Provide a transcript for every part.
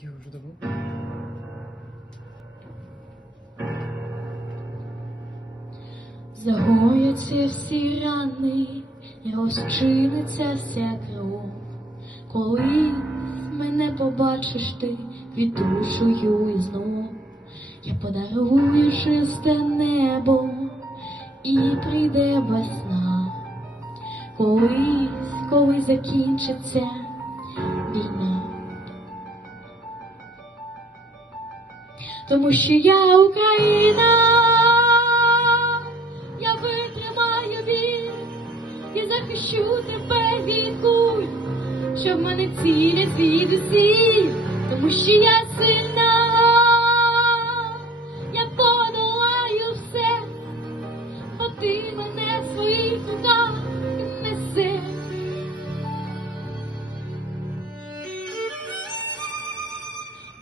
Тихо, що таке? Загояться всі рани, і розчиниться вся кров. Коли мене побачиш ти віддушую і знов, я подарую чисте небо і прийде весна. Колись, коли закінчиться Тому що я Україна, я витримаю біль і захищу тебе від куль, щоб мене цілять звідусіль, тому що я сильна,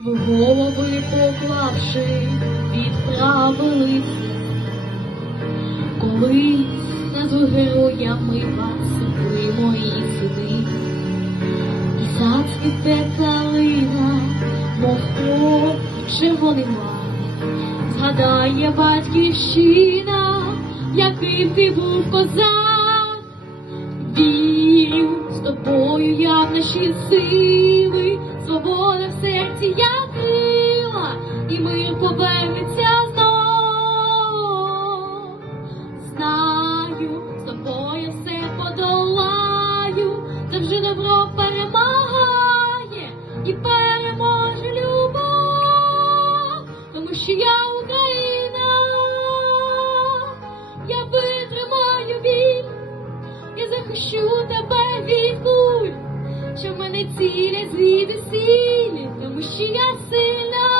голови поклавши, відправились, колись над героями вас ви мої сини, і зацвіте калина, мов кров червоний май, згадає батьківщина, яким ти був козак. Вірю з тобою я в наші сили, свобода в серці я крила, і мир повернеться знов. Знаю, з тобою все подолаю, завжди добро перемагає і переможе любов, тому що я Україна, я витримаю біль я захищу тебе від куль, що в мене цілять звідусіль, тому що я сильна,